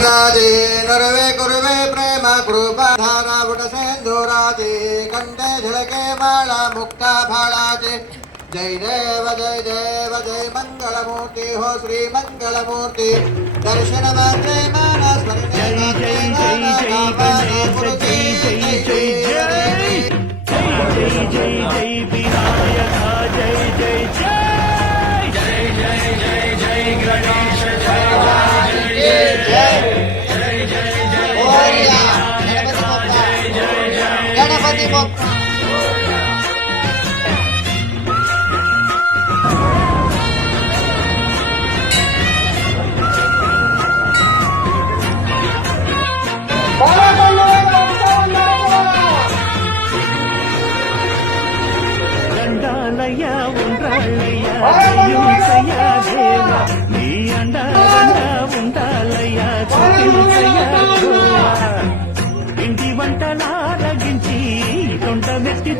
గీతాజీ నరవే కురువే ప్రేమ కృపాధారావుట సింధూరాజీ కంటే ఝలకే మాళ ముక్తా ఫాళాజీ జై దేవ జై దేవ జై మంగళమూర్తి హో శ్రీ మంగళమూర్తి దర్శన మాత్రే మాన స్మరణ జై జై జై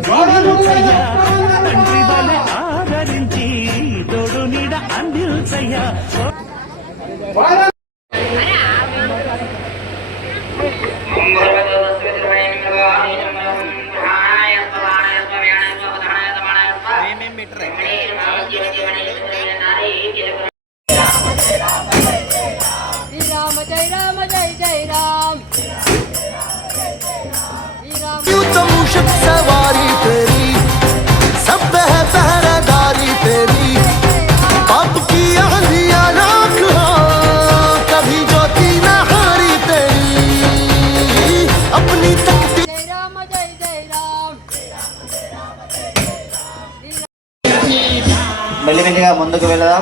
దీవించయ్య తండ్రి వలె ఆదరించి తోడు నీడ सवारी तेरी सब है पहरेदारी तेरी पाप की आंधियां राख हो कभी ज्योति न हारी तेरी अपनी तकती जय राम जय जय राम మెల్లిమెల్లిగా ముందుకు వెళదాం